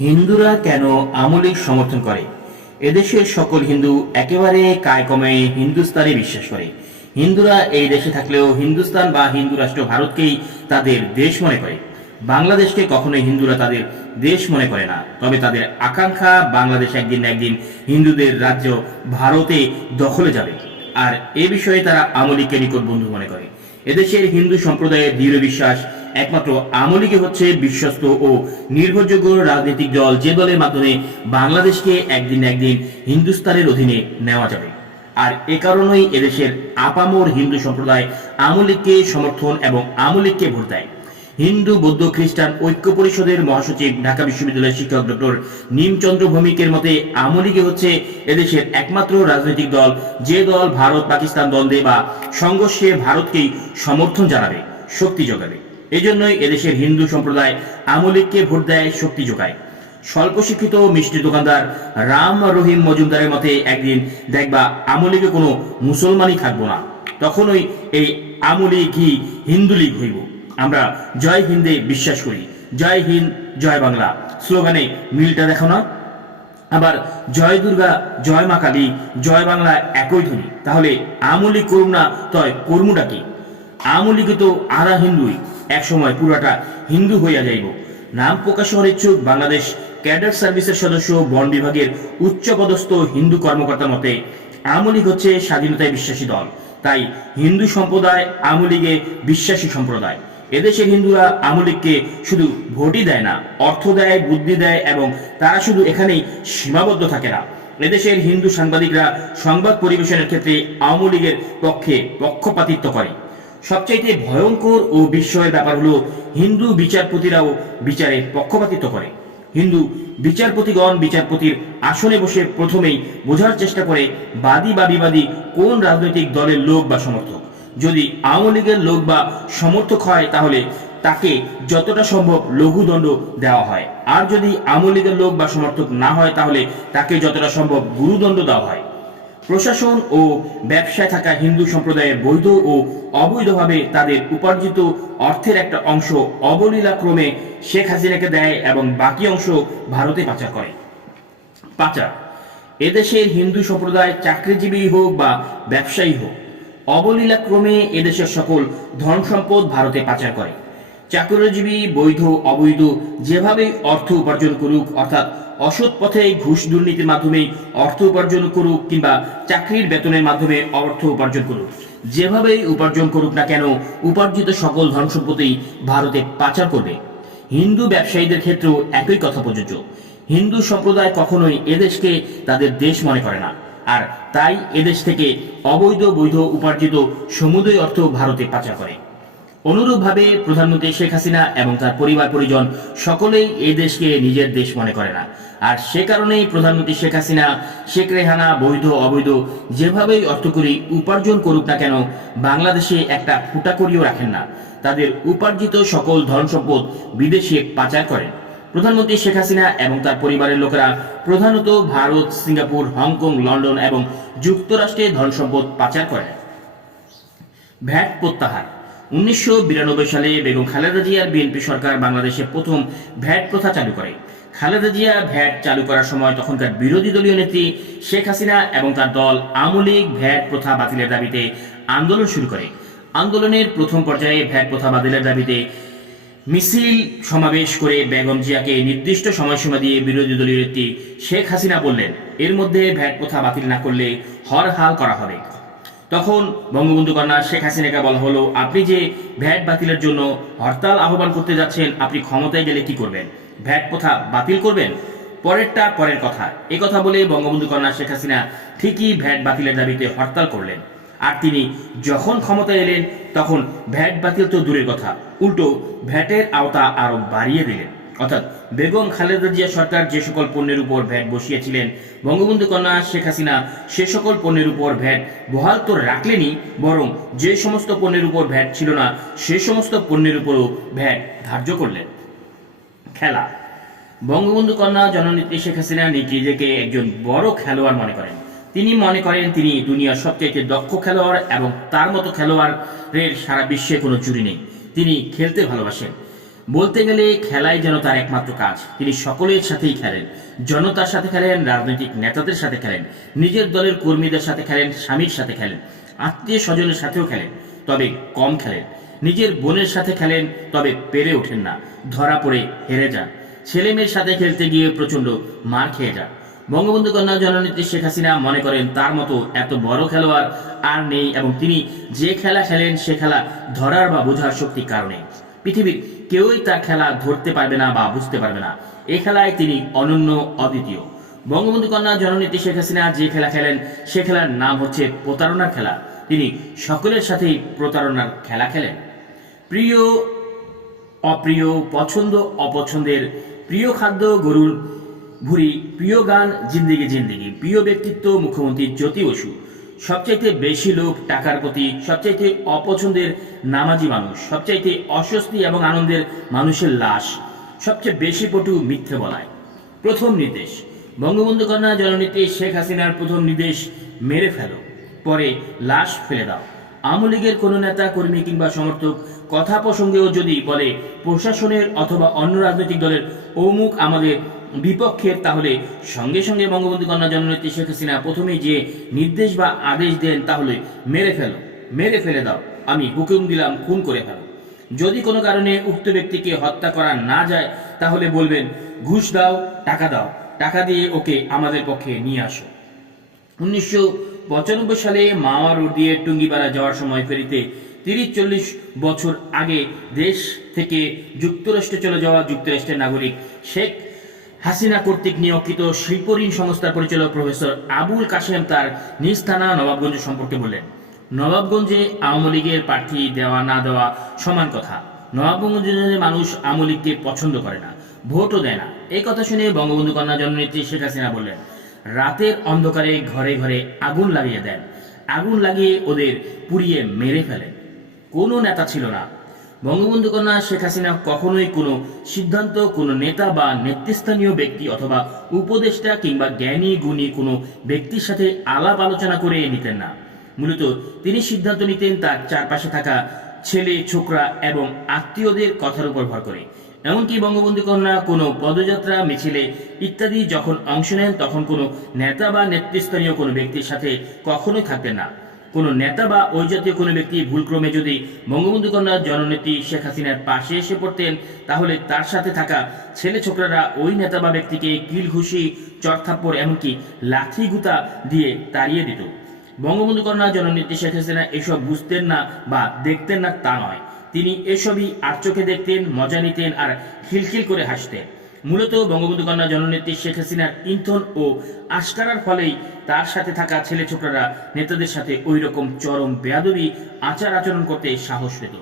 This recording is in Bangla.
হিন্দুরা কেন আমলিক সমর্থন করে? এদেশের সকল হিন্দু একেবারে কায়কমে হিন্দুস্তানে বিশ্বাস করে। হিন্দুরা এই দেশে থাকলেও হিন্দুস্তান বা হিন্দু রাষ্ট্র ভারতকেই তাদের দেশ মনে করে। বাংলাদেশকে কখনোই হিন্দুরা তাদের দেশ মনে করে না। তবে তাদের আকাঙ্ক্ষা বাংলাদেশ একদিন একদিন হিন্দুদের রাজ্য ভারতে দখলে যাবে। আর এ বিষয়ে তারা আমলিকে নিকট বন্ধু মনে করে। এদেশের হিন্দু সম্প্রদায়ের দৃঢ় বিশ্বাস একমাত্র আমলিকে হচ্ছে বিশ্বস্ত ও নির্ভরযোগ্য রাজনৈতিক দল যে দলের মাধ্যমে বাংলাদেশকে একদিন একদিন হিন্দুস্তানের অধীনে নেওয়া যাবে। আর এ কারণেই এদেশের আপামর হিন্দু সম্প্রদায় আমলিককে সমর্থন এবং আমলিককে ভোট দেয়। হিন্দু, বৌদ্ধ, খ্রিস্টান ঐক্য পরিষদের মহাসচিব, ঢাকা বিশ্ববিদ্যালয়ের শিক্ষক ডক্টর নিমচন্দ্র ভৌমিকের মতে আমলিগে হচ্ছে এদেশের একমাত্র রাজনৈতিক দল যে দল ভারত পাকিস্তান দ্বন্দ্বে বা সংঘর্ষে ভারতকেই সমর্থন জানাবে, শক্তি যোগাবে। এজন্যই এদেশের হিন্দু সম্প্রদায় আমলিককে ভোট দেয়, শক্তি যোগায় স্বল্প শিক্ষিত মিষ্টি দোকানদার রাম রহিম মজুমদারের মতে, একদিন দেখবা আমলিগে কোনো মুসলমানই থাকব না। তখনই এই আমলিগই হিন্দু লীগ হইব। আমরা জয় হিন্দে বিশ্বাস করি। জয় হিন্দ, জয় বাংলা। স্লোগানে মিলটা দেখো না? আবার জয় দুর্গা, জয় মা কালী, জয় বাংলা একই ধ্বনি। তাহলে আমলি করুম না, তয় কর্মটা কি? আমলিকে তো আধা হিন্দুই এক সময় পুরাটা হিন্দু হইয়া যাইব। নাম প্রকাশ হওয়ার ইচ্ছুক বাংলাদেশ ক্যাডার সার্ভিসের সদস্য বন বিভাগের উচ্চপদস্থ হিন্দু কর্মকর্তা মতে, আমলিগ হচ্ছে স্বাধীনতায় বিশ্বাসী দল। তাই হিন্দু সম্প্রদায় আমলিগে বিশ্বাসী সম্প্রদায়। এদেশের হিন্দুরা আমলিগকে শুধু ভোটই দেয় না, অর্থ দেয়, বুদ্ধি দেয় এবং তারা শুধু এখানেই সীমাবদ্ধ থাকে না। এদেশের হিন্দু সাংবাদিকরা সংবাদ পরিবেশনের ক্ষেত্রে আওয়ামী লীগের পক্ষে পক্ষপাতিত্ব করে। সবচাইতে ভয়ঙ্কর ও বিস্ময়ের ব্যাপার হলো হিন্দু বিচারপতিরাও বিচারে পক্ষপাতিত্ব করে। হিন্দু বিচারপতিগণ বিচারপতির আসনে বসে প্রথমেই বোঝার চেষ্টা করে বাদী বা বিবাদী কোন রাজনৈতিক দলের লোক বা সমর্থক। যদি আওয়ামী লীগের লোক বা সমর্থক হয় তাহলে তাকে যতটা সম্ভব লঘুদণ্ড দেওয়া হয়। আর যদি আওয়ামী লীগের লোক বা সমর্থক না হয় তাহলে তাকে যতটা সম্ভব গুরুদণ্ড দেওয়া হয়। প্রশাসন ও ব্যবসায় থাকা হিন্দু সম্প্রদায়ের বৈধ ও অবৈধভাবে তাদের উপার্জিত অর্থের একটা অংশ অবলীলাক্রমে শেখ হাসিনাকে দেয় এবং বাকি অংশ ভারতে পাচার করে। পাচার। এদেশের হিন্দু সম্প্রদায় চাকরিজীবী হোক বা ব্যবসায়ী হোক, অবলীলাক্রমে এদেশের সকল ধন সম্পদ ভারতে পাচার করে। চাকরিজীবী, বৈধ, অবৈধ যেভাবে অর্থ উপার্জন করুক, অর্থাৎ অসৎ পথে ঘুষ দুর্নীতির মাধ্যমে অর্থ উপার্জন করুক কিংবা চাকরির বেতনের মাধ্যমে অর্থ উপার্জন করুক। যেভাবেই উপার্জন করুক না কেন, উপার্জিত সকল ধন সম্পত্তি ভারতে পাচার করবে। হিন্দু ব্যবসায়ীদের ক্ষেত্রেও একই কথা প্রযোজ্য। হিন্দু সম্প্রদায় কখনোই এদেশকে তাদের দেশ মনে করে না। আর তাই এদেশ থেকে অবৈধ বৈধ উপার্জিত সমুদয় অর্থ ভারতে পাচার করে। অনুরূপভাবে প্রধানমন্ত্রী শেখ হাসিনা এবং তার পরিবার পরিজন সকলেই এই দেশকে নিজের দেশ মনে করে না। আর সে কারণেই প্রধানমন্ত্রী শেখ হাসিনা, শেখ রেহানা, বৈধ, অবৈধ যেভাবেই অর্থ করি উপার্জন করুক না কেন, বাংলাদেশে একটা ফুটা করিও রাখেন না। তাদের উপার্জিত সকল ধন সম্পদ বিদেশে পাচার করেন। প্রধানমন্ত্রী শেখ হাসিনা এবং তার পরিবারের লোকেরা প্রধানত ভারত, সিঙ্গাপুর, হংকং, লন্ডন এবং যুক্তরাষ্ট্রে ধন সম্পদ পাচার করেন। ভ্যাট প্রত্যাহার। উনিশশো বিরানব্বই সালে বেগম খালেদা জিয়ার বিএনপি সরকার বাংলাদেশে প্রথম ভ্যাট প্রথা চালু করে। খালেদা জিয়া ভ্যাট চালু করার সময় তখনকার বিরোধী দলীয় নেত্রী শেখ হাসিনা এবং তার দল আমলিগ ভ্যাট প্রথা বাতিলের দাবিতে আন্দোলন শুরু করে। আন্দোলনের প্রথম পর্যায়ে ভ্যাট প্রথা বাতিলের দাবিতে মিছিল সমাবেশ করে বেগম জিয়াকে নির্দিষ্ট সময়সীমা দিয়ে বিরোধী দলীয় নেত্রী শেখ হাসিনা বললেন, এর মধ্যে ভ্যাট প্রথা বাতিল না করলে হরহাল করা হবে। তখন বঙ্গবন্ধু কন্যা শেখ হাসিনাকে বলা হলো, আপনি যে ভ্যাট বাতিলের জন্য হরতাল আহ্বান করতে যাচ্ছেন, আপনি ক্ষমতায় গেলে কি করবেন? ভ্যাট প্রথা বাতিল করবেন? পরেরটা পরের কথা। এ কথা বলে বঙ্গবন্ধু কন্যা শেখ হাসিনা ঠিকই ভ্যাট বাতিলের দাবিতে হরতাল করলেন। আর তিনি যখন ক্ষমতায় এলেন, তখন ভ্যাট বাতিল তো দূরের কথা। উল্টো ভ্যাটের আওতা আরও বাড়িয়ে দিলেন। অর্থাৎ বেগম খালেদা জিয়া সরকার যে সকল পণ্যের উপর ভ্যাট বসিয়েছিলেন, বঙ্গবন্ধু কন্যা শেখ হাসিনা সে সকল পণ্যের উপর ভ্যাট বহাল তো রাখলেনই, বরং যে সমস্ত পণ্যের উপর ভ্যাট ছিল না, সে সমস্ত পণ্যের উপরও ভ্যাট ধার্য করলেন। খেলা। বঙ্গবন্ধু কন্যা জননেত্রী শেখ হাসিনা নিজেকে একজন বড় খেলোয়াড় মনে করেন। তিনি মনে করেন তিনি দুনিয়ার সবচেয়ে দক্ষ খেলোয়াড় এবং তার মতো খেলোয়াড়ের সারা বিশ্বে কোনো চুরি নেই। তিনি খেলতে ভালোবাসেন। বলতে গেলে খেলাই যেন তার একমাত্র কাজ। তিনি সকলের সাথেই খেলেন। জনতার সাথে খেলেন, রাজনৈতিক নেতাদের সাথে খেলেন, নিজের দলের কর্মীদের সাথে খেলেন, স্বামীর সাথে খেলেন আত্মীয় স্বজনের সাথেও খেলেন, তবে কম খেলেন। নিজের বোনের সাথে খেলেন, তবে পেরে ওঠেন না, ধরা পড়ে হেরে যান। ছেলে মেয়ের সাথে খেলতে গিয়ে প্রচণ্ড মার খেয়ে যান। বঙ্গবন্ধু কন্যা জননেত্রী শেখ হাসিনা মনে করেন তার মতো এত বড় খেলোয়াড় আর নেই এবং তিনি যে খেলা খেলেন, সে খেলা ধরার বা বোঝার শক্তি কারণে পৃথিবীর কেউই তার খেলা ধরতে পারবে না বা বুঝতে পারবে না। এ খেলায় তিনি অনন্য অদ্বিতীয়। বঙ্গবন্ধু কন্যা জননেত্রী শেখ হাসিনা যে খেলা খেলেন, সে খেলার নাম হচ্ছে প্রতারণার খেলা। তিনি সকলের সাথেই প্রতারণার খেলা খেলেন। প্রিয়, অপ্রিয়, পছন্দ, অপছন্দের, প্রিয় খাদ্য, গরুর ভুরি প্রিয় গান, জিন্দিগি জিন্দিগি। প্রিয় ব্যক্তিত্ব, মুখ্যমন্ত্রী জ্যোতি বসু। সবচাইতে বেশি লোক টাকার প্রতি, সবচাইতে অপছন্দের নামাজি মানুষ, সবচাইতে অস্বস্তি এবং আনন্দের মানুষের লাশ, সবচেয়ে বেশি পটু মিথ্যে বলায়। প্রথম নির্দেশ, বঙ্গবন্ধু কন্যা জননীতি শেখ হাসিনার প্রথম নির্দেশ মেরে ফেলো, পরে লাশ ফেলে দাও। আওয়ামী লীগের কোনো নেতা, কর্মী কিংবা সমর্থক কথা প্রসঙ্গেও যদি বলে প্রশাসনের অথবা অন্য রাজনৈতিক দলের অমুক আমাদের বিপক্ষের, তাহলে সঙ্গে সঙ্গে বঙ্গবন্ধু কন্যা জননেত্রী শেখ হাসিনা প্রথমে যে নির্দেশ বা আদেশ দেন, তাহলে মেরে ফেলো, মেরে ফেলে দাও। আমি হুকুম দিলাম, খুন করে ফেলো। যদি কোনো কারণে উক্ত ব্যক্তিকে হত্যা করা না যায়, তাহলে বলবেন, ঘুষ দাও, টাকা দাও। টাকা দিয়ে ওকে আমাদের পক্ষে নিয়ে আসো। উনিশশো পঁচানব্বই সালে মাওয়া রোড দিয়ে টুঙ্গিপাড়া যাওয়ার সময় ফেরিতে তিরিশ চল্লিশ বছর আগে দেশ থেকে যুক্তরাষ্ট্রে চলে যাওয়া যুক্তরাষ্ট্রের নাগরিক শেখ হাসিনা কর্তৃক নিয়োগিত শিল্প ঋণ সংস্থার পরিচালক প্রফেসর আবুল কাশেম তার নিজ থানা নবাবগঞ্জ সম্পর্কে বললেন নবাবগঞ্জে আওয়ামী লীগের প্রার্থী দেওয়া না দেওয়া সমান কথা। নবাবগঞ্জের মানুষ আওয়ামী লীগকে পছন্দ করে না, ভোটও দেয় না। এই কথা শুনে বঙ্গবন্ধু কন্যা জননেত্রী শেখ হাসিনা বললেন, রাতের অন্ধকারে ঘরে ঘরে আগুন লাগিয়ে দেন। আগুন লাগিয়ে ওদের পুড়িয়ে মেরে ফেলেন। কোনো নেতা ছিল না। বঙ্গবন্ধু কন্যা শেখ হাসিনা কখনোই কোনো সিদ্ধান্ত, কোনো নেতা বা নেতৃস্থানীয় ব্যক্তি অথবা উপদেষ্টা কিংবা জ্ঞানী, গুণী কোনো ব্যক্তির সাথে আলাপ আলোচনা করে নিতেন না। মূলত তিনি সিদ্ধান্ত নিতেন তার চারপাশে থাকা ছেলে, ছোকরা এবং আত্মীয়দের কথার উপর ভর করে। এমনকি বঙ্গবন্ধু কন্যা কোনো পদযাত্রা, মিছিলে ইত্যাদি যখন অংশ নেন, তখন কোনো নেতা বা নেতৃস্থানীয় কোনো ব্যক্তির সাথে কখনোই থাকতেন না। কোনো নেতা বা ওই জাতীয় কোনো ব্যক্তি ভুলক্রমে যদি বঙ্গবন্ধু কন্যা জননেত্রী শেখ হাসিনার পাশে এসে পড়তেন, তাহলে তার সাথে থাকা ছেলে ছোকরারা ওই নেতা বা ব্যক্তিকে কিল ঘুষি, চরথাপ্পড় এমনকি লাঠি গুতা দিয়ে তাড়িয়ে দিত। বঙ্গবন্ধু কন্যা জননেত্রী শেখ হাসিনা এসব বুঝতেন না বা দেখতেন না তা নয়। তিনি এসবই আর চোখে দেখতেন, মজা নিতেন আর খিলখিল করে হাসতেন। মূলত বঙ্গবন্ধু কন্যা জননেত্রী শেখ হাসিনার ইন্ধন ও আশকারার ফলেই তার সাথে থাকা ছেলে ছোকরারা নেতাদের সাথে ওই রকম চরম বেয়াদবি আচার আচরণ করতে সাহস পেত।